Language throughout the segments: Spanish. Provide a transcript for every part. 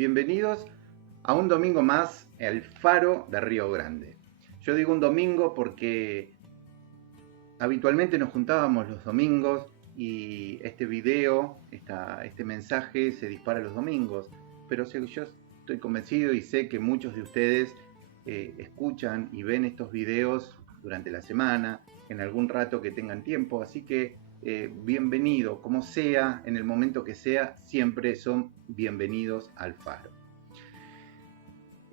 Bienvenidos a un domingo más al Faro de Río Grande. Yo digo un domingo porque habitualmente nos juntábamos los domingos y este video, este mensaje se dispara los domingos, pero yo estoy convencido y sé que muchos de ustedes escuchan y ven estos videos durante la semana, en algún rato que tengan tiempo, así que bienvenido, como sea, en el momento que sea, siempre son bienvenidos al Faro.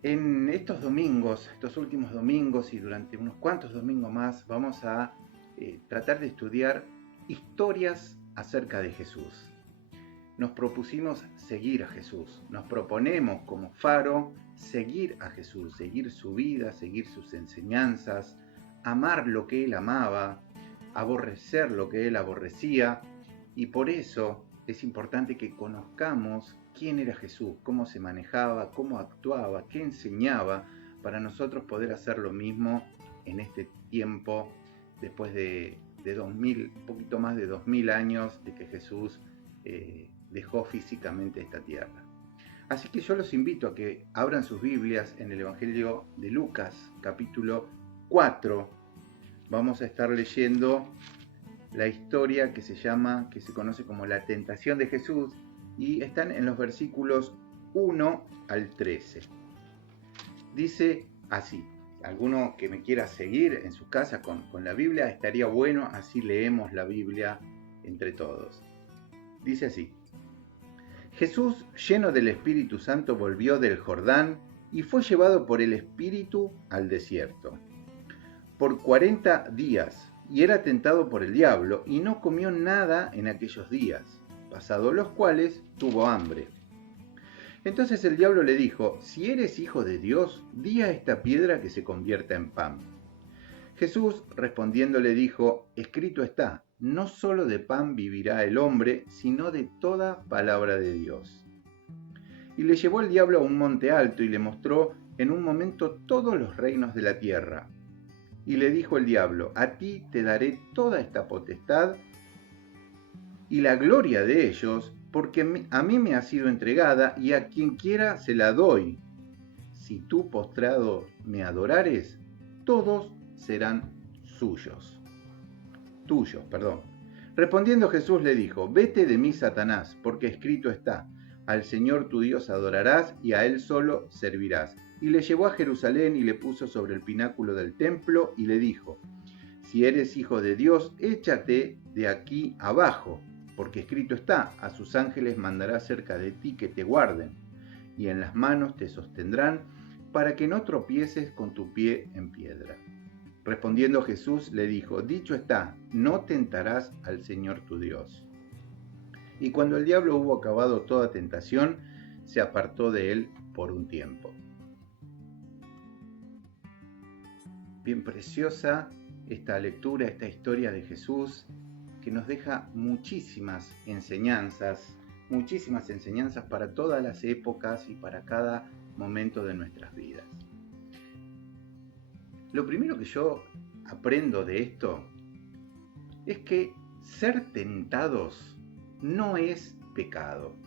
En estos domingos, estos últimos domingos y durante unos cuantos domingos más, vamos a tratar de estudiar historias acerca de Jesús. Nos propusimos seguir a Jesús, nos proponemos como Faro seguir a Jesús, seguir su vida, seguir sus enseñanzas, amar lo que Él amaba, aborrecer lo que Él aborrecía, y por eso es importante que conozcamos quién era Jesús, cómo se manejaba, cómo actuaba, qué enseñaba, para nosotros poder hacer lo mismo en este tiempo, después de 2000, un poquito más de 2000 años de que Jesús dejó físicamente esta tierra. Así que yo los invito a que abran sus Biblias en el Evangelio de Lucas, capítulo 4. Vamos a estar leyendo la historia que se conoce como la tentación de Jesús, y están en los versículos 1 al 13. Dice así: alguno que me quiera seguir en su casa con la Biblia, estaría bueno, así leemos la Biblia entre todos. Dice así: Jesús, lleno del Espíritu Santo, volvió del Jordán y fue llevado por el Espíritu al desierto por 40 días, y era tentado por el diablo, y no comió nada en aquellos días, pasados los cuales tuvo hambre. Entonces el diablo le dijo: si eres hijo de Dios, di a esta piedra que se convierta en pan. Jesús respondiendo le dijo: escrito está, no solo de pan vivirá el hombre, sino de toda palabra de Dios. Y le llevó el diablo a un monte alto y le mostró en un momento todos los reinos de la tierra. Y le dijo el diablo: a ti te daré toda esta potestad y la gloria de ellos, porque a mí me ha sido entregada, y a quien quiera se la doy. Si tú postrado me adorares, todos serán tuyos. Respondiendo Jesús le dijo: vete de mí, Satanás, porque escrito está: al Señor tu Dios adorarás y a Él solo servirás. Y le llevó a Jerusalén y le puso sobre el pináculo del templo y le dijo: si eres hijo de Dios, échate de aquí abajo, porque escrito está: a sus ángeles mandará cerca de ti que te guarden, y en las manos te sostendrán, para que no tropieces con tu pie en piedra. Respondiendo Jesús le dijo: dicho está, no tentarás al Señor tu Dios. Y cuando el diablo hubo acabado toda tentación, se apartó de él por un tiempo. Bien preciosa esta lectura, esta historia de Jesús, que nos deja muchísimas enseñanzas para todas las épocas y para cada momento de nuestras vidas. Lo primero que yo aprendo de esto es que ser tentados no es pecado.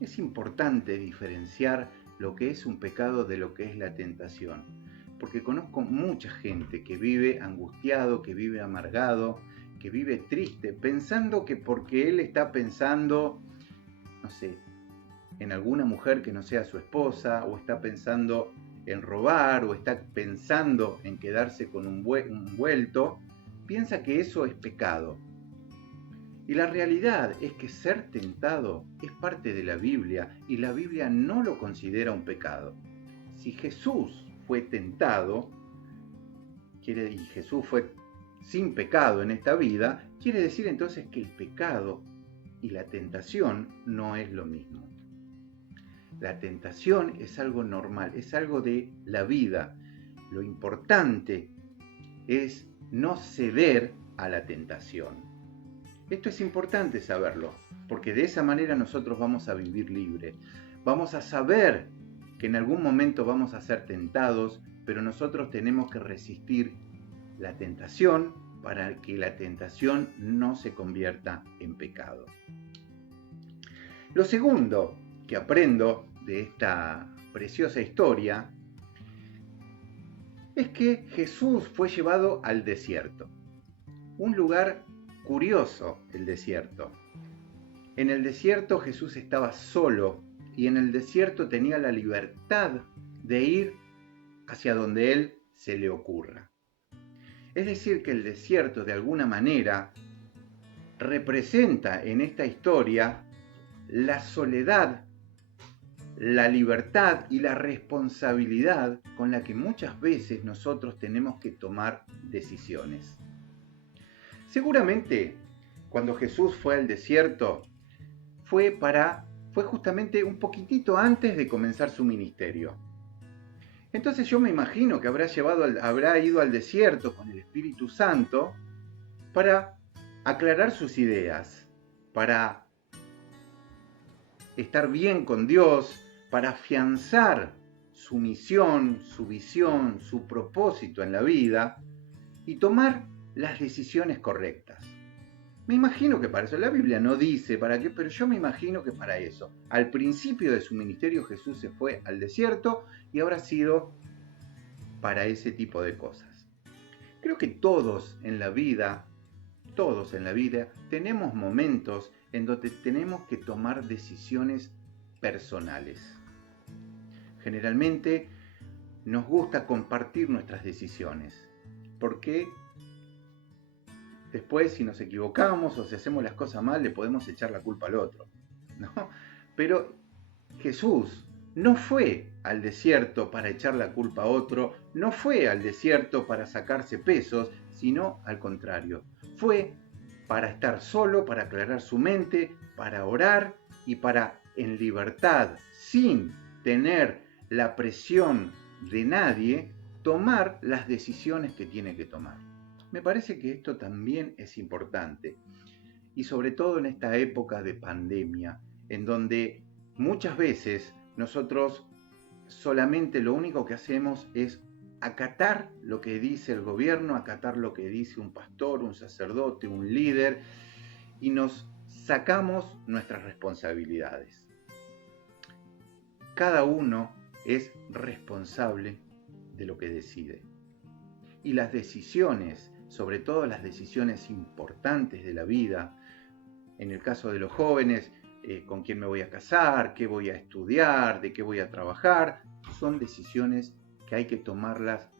Es importante diferenciar lo que es un pecado de lo que es la tentación, porque conozco mucha gente que vive angustiado, que vive amargado, que vive triste, pensando que porque él está pensando, no sé, en alguna mujer que no sea su esposa, o está pensando en robar, o está pensando en quedarse con un vuelto, piensa que eso es pecado. Y la realidad es que ser tentado es parte de la Biblia, y la Biblia no lo considera un pecado. Si Jesús fue tentado, y Jesús fue sin pecado en esta vida, quiere decir entonces que el pecado y la tentación no es lo mismo. La tentación es algo normal, es algo de la vida. Lo importante es no ceder a la tentación. Esto es importante saberlo, porque de esa manera nosotros vamos a vivir libre. Vamos a saber que en algún momento vamos a ser tentados, pero nosotros tenemos que resistir la tentación para que la tentación no se convierta en pecado. Lo segundo que aprendo de esta preciosa historia es que Jesús fue llevado al desierto. Un lugar curioso, el desierto. En el desierto Jesús estaba solo y en el desierto tenía la libertad de ir hacia donde él se le ocurra. Es decir, que el desierto de alguna manera representa en esta historia la soledad, la libertad y la responsabilidad con la que muchas veces nosotros tenemos que tomar decisiones. Seguramente cuando Jesús fue al desierto fue justamente un poquitito antes de comenzar su ministerio. Entonces yo me imagino que habrá ido al desierto con el Espíritu Santo para aclarar sus ideas, para estar bien con Dios, para afianzar su misión, su visión, su propósito en la vida y tomar las decisiones correctas. Me imagino que para eso, la Biblia no dice para qué, pero yo me imagino que para eso. Al principio de su ministerio Jesús se fue al desierto y habrá sido para ese tipo de cosas. Creo que todos en la vida, tenemos momentos en donde tenemos que tomar decisiones personales. Generalmente nos gusta compartir nuestras decisiones, porque después si nos equivocamos o si hacemos las cosas mal le podemos echar la culpa al otro, ¿no? Pero Jesús no fue al desierto para echar la culpa a otro, no fue al desierto para sacarse pesos, sino al contrario. Fue para estar solo, para aclarar su mente, para orar y para, en libertad, sin tener la presión de nadie, tomar las decisiones que tiene que tomar. Me parece que esto también es importante, y sobre todo en esta época de pandemia, en donde muchas veces nosotros solamente lo único que hacemos es acatar lo que dice el gobierno, acatar lo que dice un pastor, un sacerdote, un líder, y nos sacamos nuestras responsabilidades. Cada uno es responsable de lo que decide. Y las decisiones, sobre todo las decisiones importantes de la vida, en el caso de los jóvenes, con quién me voy a casar, qué voy a estudiar, de qué voy a trabajar, son decisiones que hay que tomarlas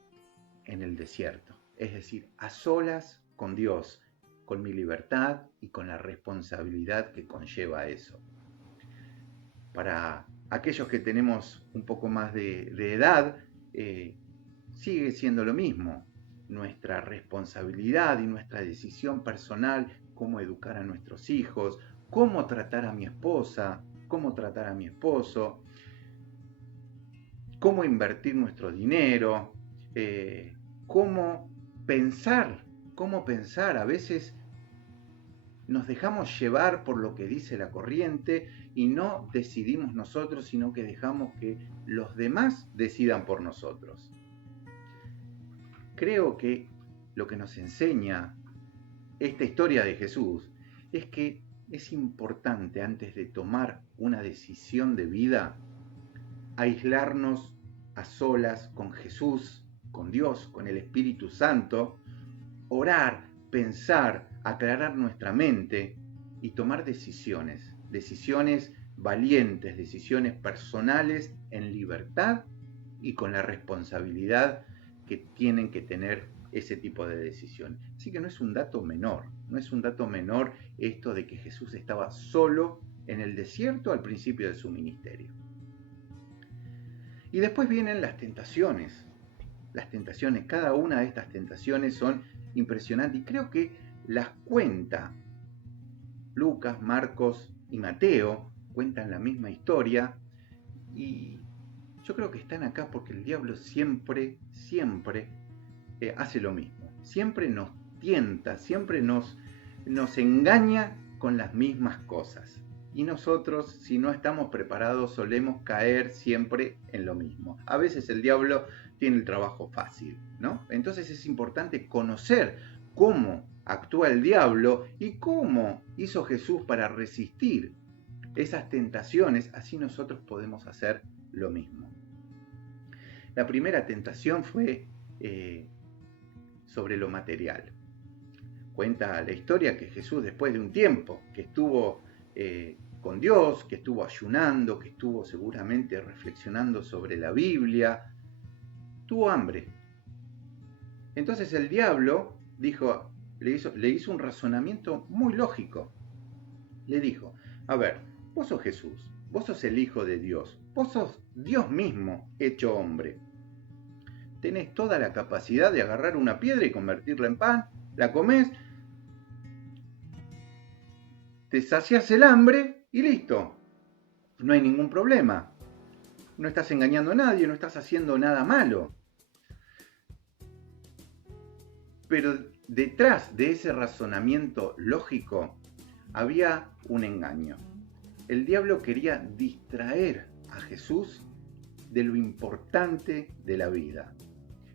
en el desierto, es decir, a solas con Dios, con mi libertad y con la responsabilidad que conlleva eso. Para aquellos que tenemos un poco más de edad, sigue siendo lo mismo. Nuestra responsabilidad y nuestra decisión personal, cómo educar a nuestros hijos, cómo tratar a mi esposa, cómo tratar a mi esposo, cómo invertir nuestro dinero, cómo pensar. A veces nos dejamos llevar por lo que dice la corriente y no decidimos nosotros, sino que dejamos que los demás decidan por nosotros. Creo que lo que nos enseña esta historia de Jesús es que es importante, antes de tomar una decisión de vida, aislarnos a solas con Jesús, con Dios, con el Espíritu Santo, orar, pensar, aclarar nuestra mente y tomar decisiones valientes, decisiones personales en libertad y con la responsabilidad que tienen que tener ese tipo de decisiones. Así que no es un dato menor esto de que Jesús estaba solo en el desierto al principio de su ministerio. Y después vienen las tentaciones. Cada una de estas tentaciones son impresionantes y creo que las cuenta Lucas, Marcos y Mateo, cuentan la misma historia y yo creo que están acá porque el diablo siempre hace lo mismo. Siempre nos tienta, siempre nos engaña con las mismas cosas. Y nosotros, si no estamos preparados, solemos caer siempre en lo mismo. A veces el diablo tiene el trabajo fácil, ¿no? Entonces es importante conocer cómo actúa el diablo y cómo hizo Jesús para resistir esas tentaciones, así nosotros podemos hacer lo mismo. La primera tentación fue sobre lo material. Cuenta la historia que Jesús, después de un tiempo que estuvo con Dios, que estuvo ayunando, que estuvo seguramente reflexionando sobre la Biblia, tuvo hambre. Entonces el diablo le hizo un razonamiento muy lógico. Le dijo, a ver, vos sos Jesús, vos sos el Hijo de Dios, vos sos Dios mismo hecho hombre. Tenés toda la capacidad de agarrar una piedra y convertirla en pan, la comés, te saciás el hambre y listo. No hay ningún problema. No estás engañando a nadie, no estás haciendo nada malo. Pero detrás de ese razonamiento lógico había un engaño. El diablo quería distraer a Jesús de lo importante de la vida.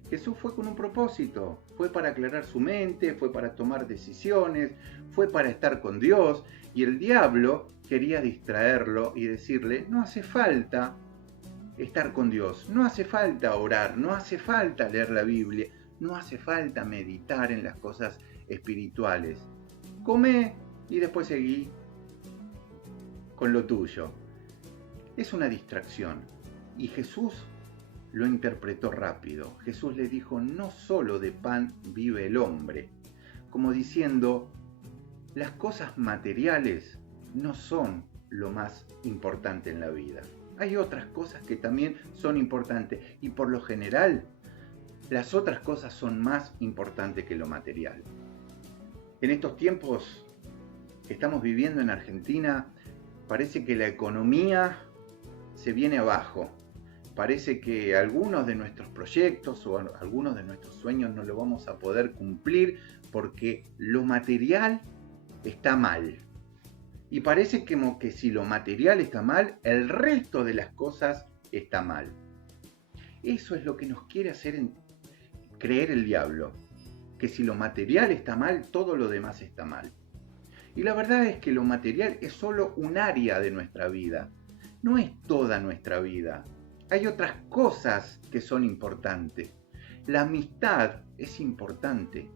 Jesús fue con un propósito, fue para aclarar su mente, fue para tomar decisiones, fue para estar con Dios, y el diablo quería distraerlo y decirle, no hace falta estar con Dios, no hace falta orar, no hace falta leer la Biblia, no hace falta meditar en las cosas espirituales. Come y después seguí con lo tuyo. Es una distracción, y Jesús lo interpretó rápido. Jesús le dijo, no solo de pan vive el hombre, como diciendo, las cosas materiales no son lo más importante en la vida. Hay otras cosas que también son importantes, y por lo general, las otras cosas son más importantes que lo material. En estos tiempos que estamos viviendo en Argentina, parece que la economía se viene abajo. Parece que algunos de nuestros proyectos o algunos de nuestros sueños no lo vamos a poder cumplir porque lo material está mal. Y parece como que si lo material está mal, el resto de las cosas está mal. Eso es lo que nos quiere hacer creer el diablo, que si lo material está mal, todo lo demás está mal. Y la verdad es que lo material es solo un área de nuestra vida, no es toda nuestra vida. Hay otras cosas que son importantes. La amistad es importante.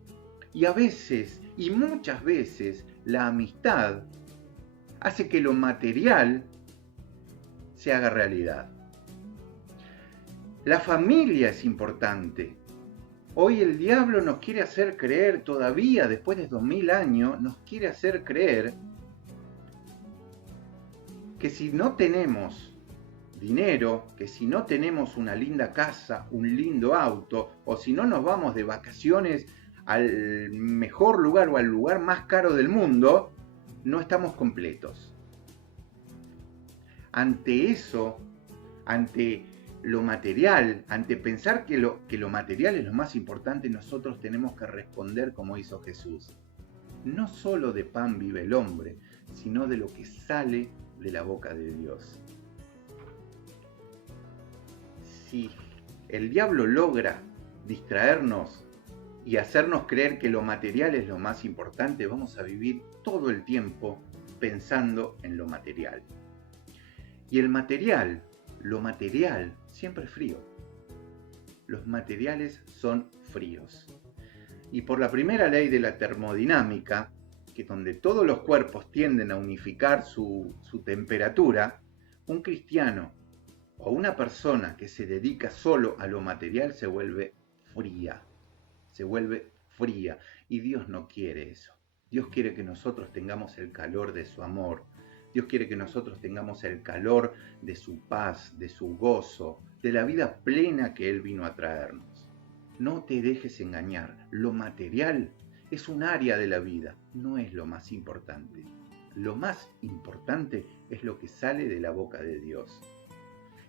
Y a veces, y muchas veces, la amistad hace que lo material se haga realidad. La familia es importante. Hoy el diablo nos quiere hacer creer todavía, después de 2000 años, nos quiere hacer creer que si no tenemos dinero, que si no tenemos una linda casa, un lindo auto, o si no nos vamos de vacaciones al mejor lugar o al lugar más caro del mundo, no estamos completos. Ante eso, ante lo material, ante pensar que lo material es lo más importante, nosotros tenemos que responder como hizo Jesús. No solo de pan vive el hombre, sino de lo que sale de la boca de Dios. Si el diablo logra distraernos y hacernos creer que lo material es lo más importante, vamos a vivir todo el tiempo pensando en lo material. Y el material, lo material, siempre es frío. Los materiales son fríos. Y por la primera ley de la termodinámica, que es donde todos los cuerpos tienden a unificar su temperatura, un cristiano o una persona que se dedica solo a lo material se vuelve fría. Se vuelve fría. Y Dios no quiere eso. Dios quiere que nosotros tengamos el calor de su amor. Dios quiere que nosotros tengamos el calor de su paz, de su gozo, de la vida plena que Él vino a traernos. No te dejes engañar. Lo material es un área de la vida, no es lo más importante. Lo más importante es lo que sale de la boca de Dios.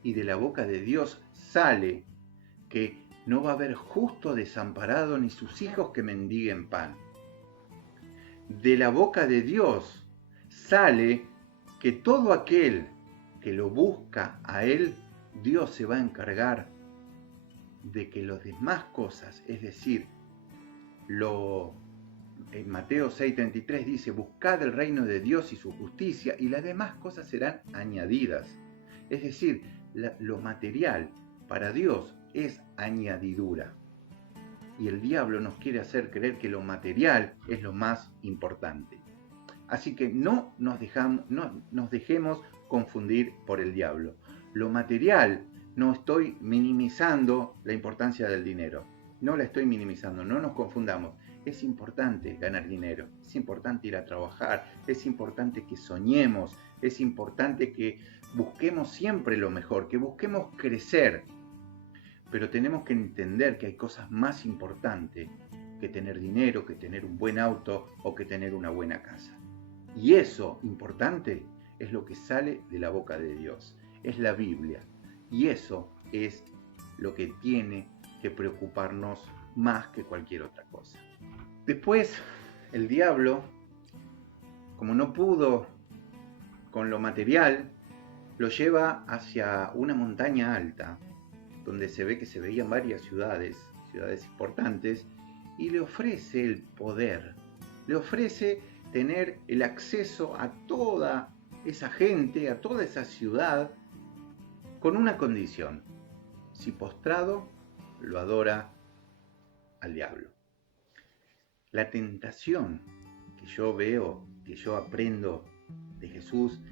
Y de la boca de Dios sale que no va a haber justo desamparado ni sus hijos que mendiguen pan. De la boca de Dios sale que todo aquel que lo busca a Él, Dios se va a encargar de que las demás cosas, es decir, lo En Mateo 6:33 dice, buscad el reino de Dios y su justicia y las demás cosas serán añadidas. Es decir, lo material para Dios es añadidura. Y el diablo nos quiere hacer creer que lo material es lo más importante. Así que no nos dejemos confundir por el diablo. Lo material, no estoy minimizando la importancia del dinero. No la estoy minimizando, no nos confundamos. Es importante ganar dinero, es importante ir a trabajar, es importante que soñemos, es importante que busquemos siempre lo mejor, que busquemos crecer. Pero tenemos que entender que hay cosas más importantes que tener dinero, que tener un buen auto o que tener una buena casa. Y eso importante es lo que sale de la boca de Dios, es la Biblia. Y eso es lo que tiene que preocuparnos más que cualquier otra cosa. Después, el diablo, como no pudo con lo material, lo lleva hacia una montaña alta, donde se ve que se veían varias ciudades importantes, y le ofrece el poder, le ofrece tener el acceso a toda esa gente, a toda esa ciudad, con una condición: si postrado lo adora al diablo. La tentación que yo veo, que yo aprendo de Jesús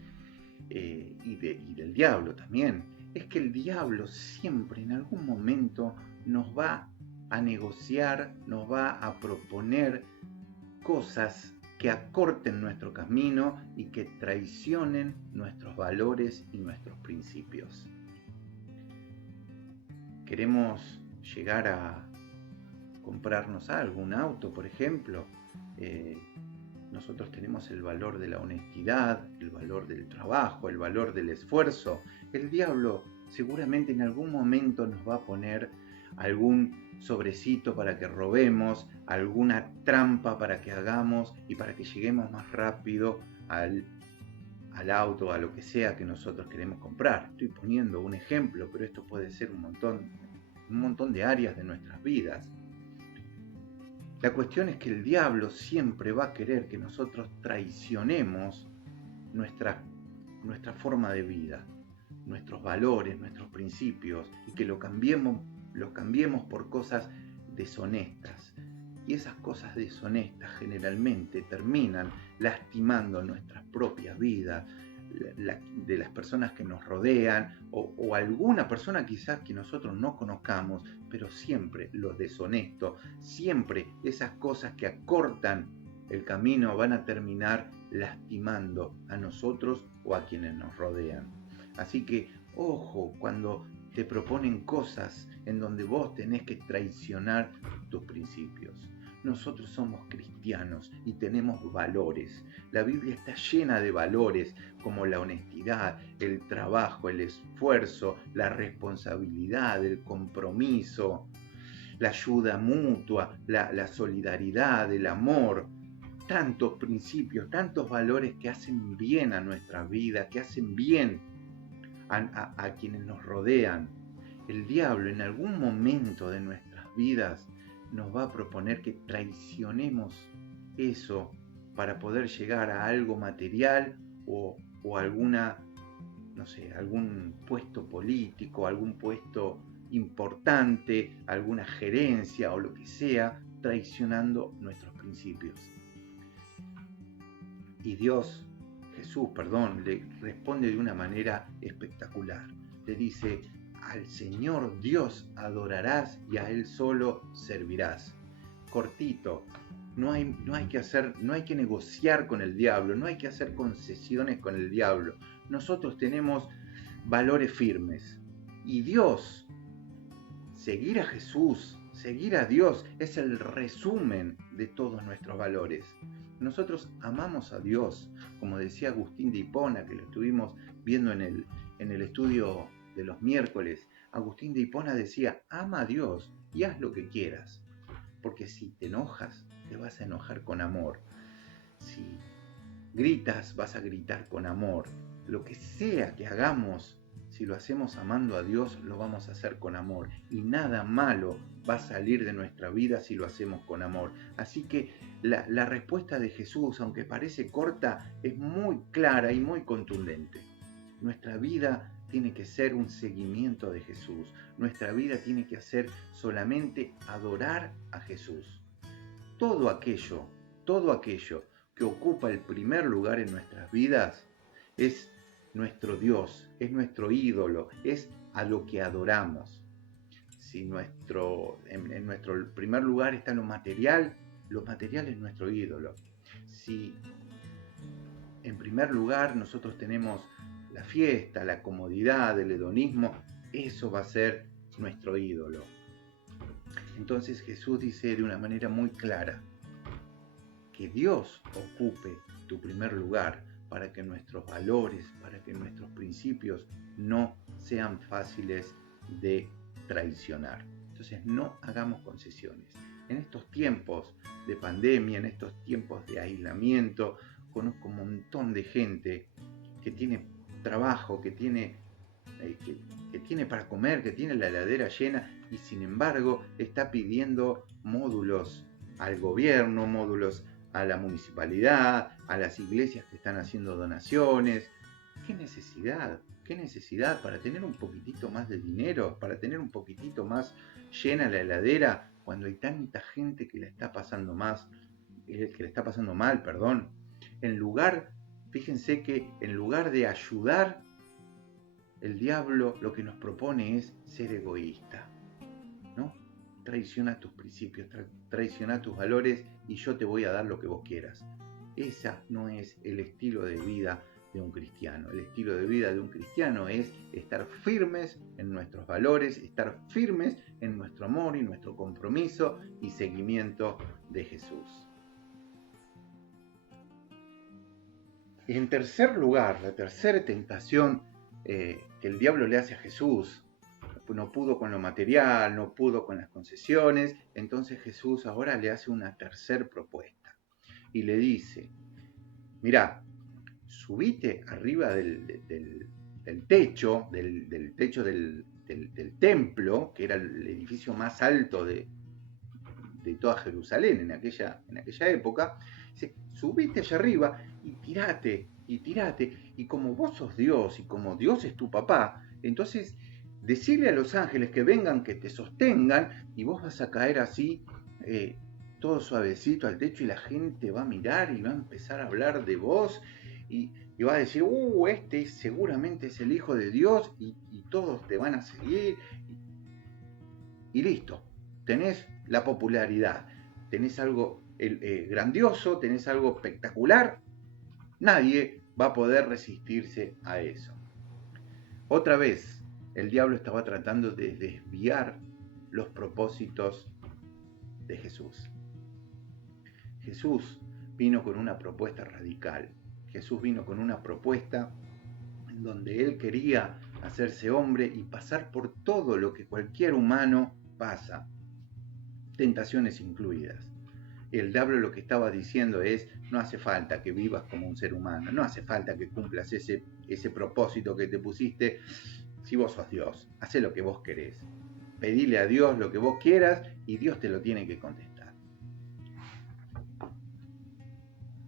y del diablo también, es que el diablo siempre en algún momento nos va a negociar, nos va a proponer cosas que acorten nuestro camino y que traicionen nuestros valores y nuestros principios. Queremos llegar a comprarnos algo, un auto, por ejemplo. Nosotros tenemos el valor de la honestidad, el valor del trabajo, el valor del esfuerzo. El diablo seguramente en algún momento nos va a poner algún sobrecito para que robemos, alguna trampa para que hagamos y para que lleguemos más rápido al auto, a lo que sea que nosotros queremos comprar. Estoy poniendo un ejemplo, pero esto puede ser un montón de áreas de nuestras vidas. La cuestión es que el diablo siempre va a querer que nosotros traicionemos nuestra forma de vida, nuestros valores, nuestros principios, y que lo cambiemos por cosas deshonestas. Y esas cosas deshonestas generalmente terminan lastimando nuestras propias vidas, de las personas que nos rodean o alguna persona quizás que nosotros no conozcamos, pero siempre lo deshonesto, siempre esas cosas que acortan el camino van a terminar lastimando a nosotros o a quienes nos rodean. Así que ojo cuando te proponen cosas en donde vos tenés que traicionar tus principios. Nosotros somos cristianos y tenemos valores. La Biblia está llena de valores como la honestidad, el trabajo, el esfuerzo, la responsabilidad, el compromiso, la ayuda mutua, la solidaridad, el amor. Tantos principios, tantos valores que hacen bien a nuestra vida, que hacen bien a quienes nos rodean. El diablo en algún momento de nuestras vidas nos va a proponer que traicionemos eso para poder llegar a algo material o alguna, no sé, algún puesto político, algún puesto importante, alguna gerencia o lo que sea, traicionando nuestros principios. Y Jesús, le responde de una manera espectacular. Le dice: al Señor Dios adorarás y a Él solo servirás. Cortito, no hay que negociar con el diablo, no hay que hacer concesiones con el diablo. Nosotros tenemos valores firmes. Y Dios, seguir a Jesús, seguir a Dios, es el resumen de todos nuestros valores. Nosotros amamos a Dios, como decía Agustín de Hipona, que lo estuvimos viendo en el estudio de los miércoles. Agustín de Hipona decía: ama a Dios y haz lo que quieras, porque si te enojas, te vas a enojar con amor. Si gritas, vas a gritar con amor. Lo que sea que hagamos, si lo hacemos amando a Dios, lo vamos a hacer con amor. Y nada malo va a salir de nuestra vida si lo hacemos con amor. Así que la respuesta de Jesús, aunque parece corta, es muy clara y muy contundente. Nuestra vida tiene que ser un seguimiento de Jesús. Nuestra vida tiene que hacer solamente adorar a Jesús. Todo aquello que ocupa el primer lugar en nuestras vidas es nuestro Dios, es nuestro ídolo, es a lo que adoramos. Si en nuestro primer lugar está lo material es nuestro ídolo. Si en primer lugar nosotros tenemos la fiesta, la comodidad, el hedonismo, eso va a ser nuestro ídolo. Entonces Jesús dice de una manera muy clara que Dios ocupe tu primer lugar para que nuestros valores, para que nuestros principios no sean fáciles de traicionar. Entonces no hagamos concesiones. En estos tiempos de pandemia, en estos tiempos de aislamiento, conozco un montón de gente que tiene trabajo, que tiene para comer, que tiene la heladera llena y sin embargo está pidiendo módulos al gobierno, módulos a la municipalidad, a las iglesias que están haciendo donaciones. ¿Qué necesidad? ¿Qué necesidad para tener un poquitito más de dinero, para tener un poquitito más llena la heladera cuando hay tanta gente que la está pasando mal? Fíjense que en lugar de ayudar, el diablo lo que nos propone es ser egoísta, ¿no? Traiciona tus principios, traiciona tus valores y yo te voy a dar lo que vos quieras. Ese no es el estilo de vida de un cristiano. El estilo de vida de un cristiano es estar firmes en nuestros valores, estar firmes en nuestro amor y nuestro compromiso y seguimiento de Jesús. En tercer lugar, la tercera tentación que el diablo le hace a Jesús, no pudo con lo material, no pudo con las concesiones, entonces Jesús ahora le hace una tercera propuesta y le dice, mirá, subite arriba del techo, del techo del templo, que era el edificio más alto de toda Jerusalén en aquella época, dice, subite allá arriba y tirate, y como vos sos Dios y como Dios es tu papá, entonces decirle a los ángeles que vengan, que te sostengan, y vos vas a caer así, todo suavecito al techo, y la gente va a mirar y va a empezar a hablar de vos, y va a decir, este seguramente es el Hijo de Dios, y todos te van a seguir, y listo, tenés la popularidad, tenés algo grandioso, tenés algo espectacular, nadie va a poder resistirse a eso. Otra vez, el diablo estaba tratando de desviar los propósitos de Jesús. Jesús vino con una propuesta radical. Jesús vino con una propuesta en donde él quería hacerse hombre y pasar por todo lo que cualquier humano pasa, tentaciones incluidas. El diablo lo que estaba diciendo es, no hace falta que vivas como un ser humano, no hace falta que cumplas ese propósito que te pusiste. Si vos sos Dios, hacé lo que vos querés. Pedile a Dios lo que vos quieras y Dios te lo tiene que contestar.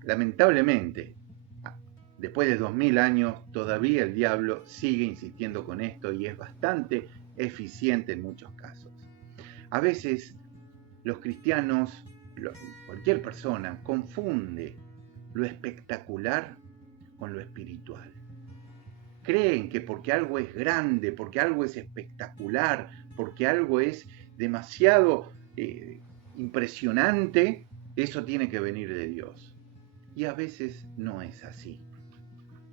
Lamentablemente, después de 2000 años, todavía el diablo sigue insistiendo con esto y es bastante eficiente en muchos casos. A veces los cristianos, cualquier persona, confunde lo espectacular con lo espiritual. Creen que porque algo es grande, porque algo es espectacular, porque algo es demasiado impresionante, eso tiene que venir de Dios. Y a veces no es así.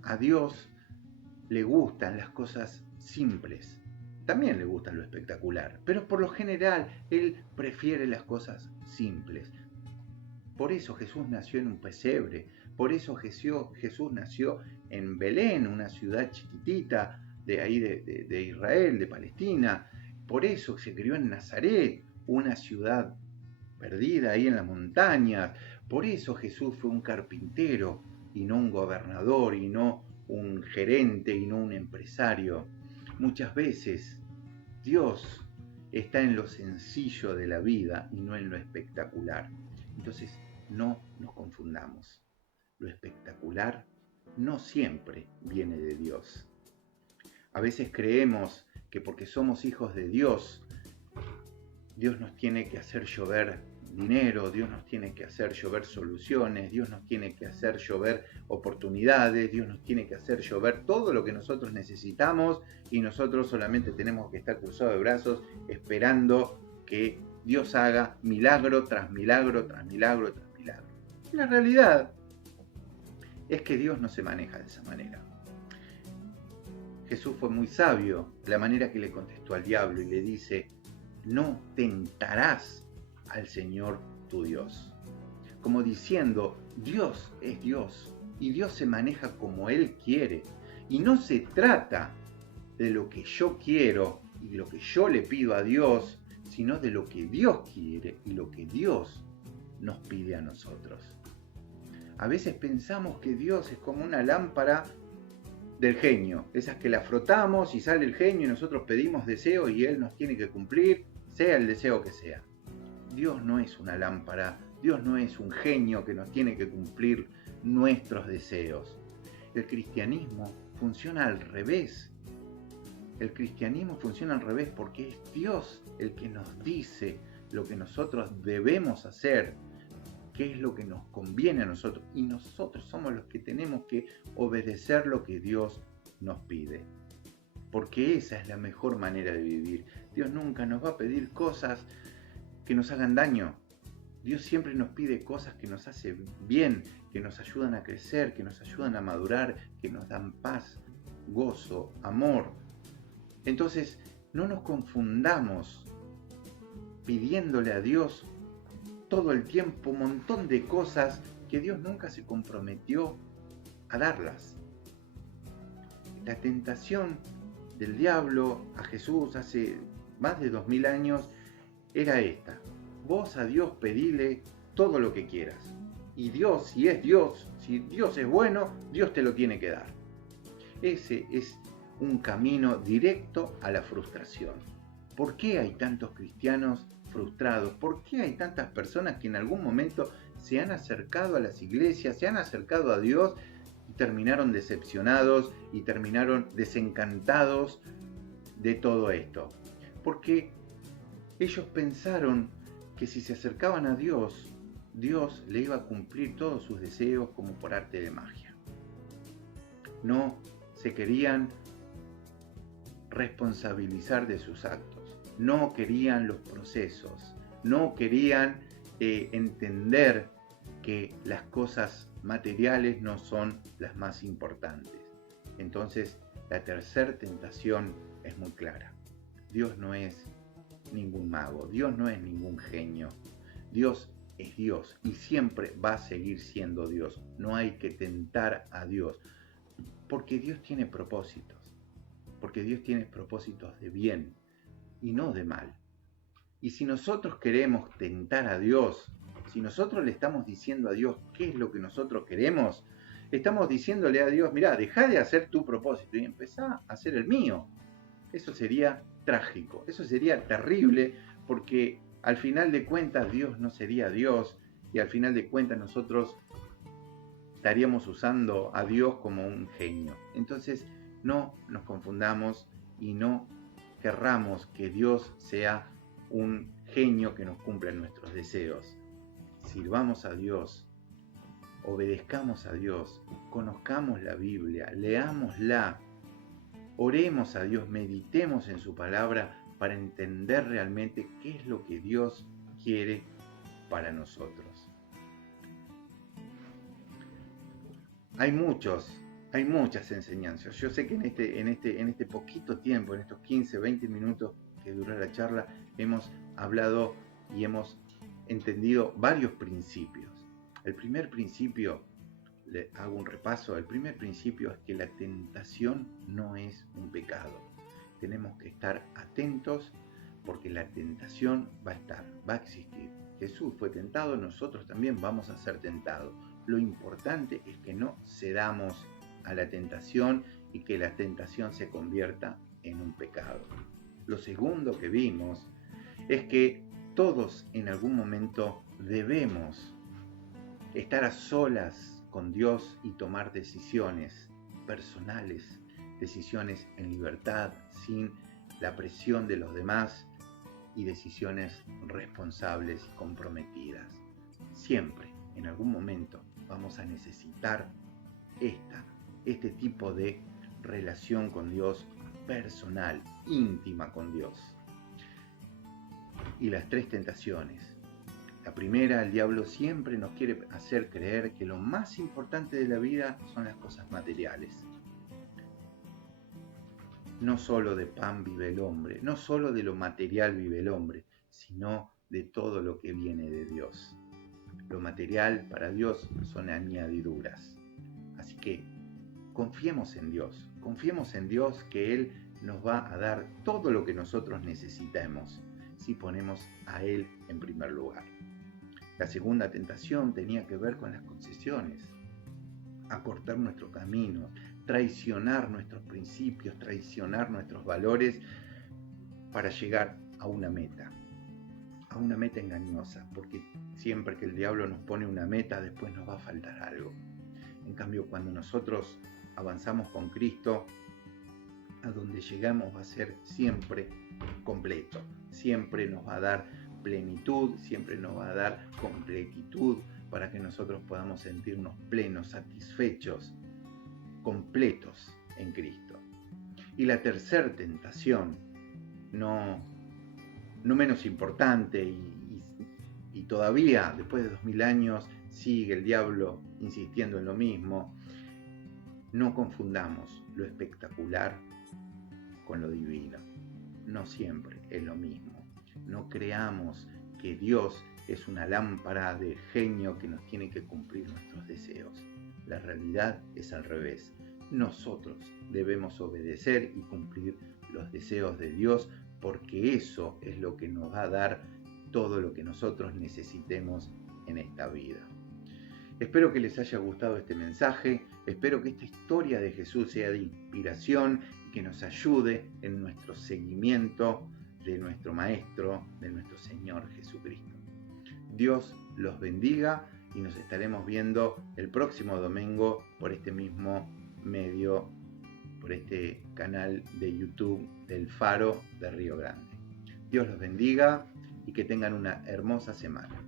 A Dios le gustan las cosas simples. También le gusta lo espectacular, pero por lo general Él prefiere las cosas simples. Por eso Jesús nació en un pesebre, por eso Jesús nació en Belén, una ciudad chiquitita de ahí de Israel, de Palestina. Por eso se crió en Nazaret, una ciudad perdida ahí en las montañas. Por eso Jesús fue un carpintero y no un gobernador y no un gerente y no un empresario. Muchas veces Dios está en lo sencillo de la vida y no en lo espectacular. Entonces, no nos confundamos. Lo espectacular no siempre viene de Dios. A veces creemos que porque somos hijos de Dios, Dios nos tiene que hacer llover dinero, Dios nos tiene que hacer llover soluciones, Dios nos tiene que hacer llover oportunidades, Dios nos tiene que hacer llover todo lo que nosotros necesitamos y nosotros solamente tenemos que estar cruzados de brazos esperando que Dios haga milagro tras milagro, tras milagro, tras milagro. Y la realidad es que Dios no se maneja de esa manera. Jesús fue muy sabio la manera que le contestó al diablo y le dice: no tentarás al Señor tu Dios. Como diciendo, Dios es Dios y Dios se maneja como Él quiere. Y no se trata de lo que yo quiero y lo que yo le pido a Dios, sino de lo que Dios quiere y lo que Dios nos pide a nosotros. A veces pensamos que Dios es como una lámpara del genio, esas que la frotamos y sale el genio y nosotros pedimos deseos y Él nos tiene que cumplir, sea el deseo que sea. Dios no es una lámpara, Dios no es un genio que nos tiene que cumplir nuestros deseos. El cristianismo funciona al revés. El cristianismo funciona al revés porque es Dios el que nos dice lo que nosotros debemos hacer, qué es lo que nos conviene a nosotros, y nosotros somos los que tenemos que obedecer lo que Dios nos pide. Porque esa es la mejor manera de vivir. Dios nunca nos va a pedir cosas que nos hagan daño. Dios siempre nos pide cosas que nos hacen bien, que nos ayudan a crecer, que nos ayudan a madurar, que nos dan paz, gozo, amor. Entonces, no nos confundamos pidiéndole a Dios todo el tiempo un montón de cosas que Dios nunca se comprometió a darlas. La tentación del diablo a Jesús hace más de 2000 años era esta: vos a Dios pedile todo lo que quieras, y Dios, si Dios es bueno, Dios te lo tiene que dar. Ese es un camino directo a la frustración. ¿Por qué hay tantos cristianos frustrados? ¿Por qué hay tantas personas que en algún momento se han acercado a las iglesias, se han acercado a Dios y terminaron decepcionados y terminaron desencantados de todo esto? Porque ellos pensaron que si se acercaban a Dios, Dios le iba a cumplir todos sus deseos como por arte de magia. No se querían responsabilizar de sus actos, no querían los procesos, no querían entender que las cosas materiales no son las más importantes. Entonces, la tercera tentación es muy clara. Dios no es ningún mago, Dios no es ningún genio. Dios es Dios y siempre va a seguir siendo Dios. No hay que tentar a Dios, porque Dios tiene propósitos, porque Dios tiene propósitos de bien y no de mal. Y si nosotros queremos tentar a Dios, si nosotros le estamos diciendo a Dios qué es lo que nosotros queremos, estamos diciéndole a Dios: mirá, dejá de hacer tu propósito y empezá a hacer el mío. Eso sería trágico, eso sería terrible, porque al final de cuentas Dios no sería Dios y al final de cuentas nosotros estaríamos usando a Dios como un genio. Entonces, no nos confundamos y no querramos que Dios sea un genio que nos cumpla nuestros deseos. Sirvamos a Dios, obedezcamos a Dios, conozcamos la Biblia, leámosla, oremos a Dios, meditemos en su palabra para entender realmente qué es lo que Dios quiere para nosotros. Hay muchas enseñanzas. Yo sé que en este poquito tiempo, en estos 15, 20 minutos que duró la charla, hemos hablado y hemos entendido varios principios. El primer principio, le hago un repaso, el primer principio es que la tentación no es un pecado. Tenemos que estar atentos porque la tentación va a estar, va a existir. Jesús fue tentado, nosotros también vamos a ser tentados. Lo importante es que no cedamos a la tentación y que la tentación se convierta en un pecado. Lo segundo que vimos es que todos en algún momento debemos estar a solas con Dios y tomar decisiones personales, decisiones en libertad, sin la presión de los demás y decisiones responsables y comprometidas. Siempre, en algún momento, vamos a necesitar este tipo de relación con Dios personal, íntima con Dios. Y las 3 tentaciones. La primera, el diablo siempre nos quiere hacer creer que lo más importante de la vida son las cosas materiales. No solo de pan vive el hombre, no solo de lo material vive el hombre, sino de todo lo que viene de Dios. Lo material para Dios son añadiduras. Así que confiemos en Dios que Él nos va a dar todo lo que nosotros necesitemos si ponemos a Él en primer lugar. La segunda tentación tenía que ver con las concesiones, acortar nuestro camino, traicionar nuestros principios, traicionar nuestros valores para llegar a una meta engañosa, porque siempre que el diablo nos pone una meta, después nos va a faltar algo. En cambio, cuando nosotros avanzamos con Cristo, a donde llegamos va a ser siempre completo, siempre nos va a dar plenitud, siempre nos va a dar completitud para que nosotros podamos sentirnos plenos, satisfechos, completos en Cristo. Y la tercera tentación, no menos importante y todavía después de 2000 años sigue el diablo insistiendo en lo mismo. No confundamos lo espectacular con lo divino. No siempre es lo mismo. No creamos que Dios es una lámpara de genio que nos tiene que cumplir nuestros deseos. La realidad es al revés. Nosotros debemos obedecer y cumplir los deseos de Dios, porque eso es lo que nos va a dar todo lo que nosotros necesitemos en esta vida. Espero que les haya gustado este mensaje, espero que esta historia de Jesús sea de inspiración y que nos ayude en nuestro seguimiento de nuestro Maestro, de nuestro Señor Jesucristo. Dios los bendiga y nos estaremos viendo el próximo domingo por este mismo medio, por este canal de YouTube del Faro de Río Grande. Dios los bendiga y que tengan una hermosa semana.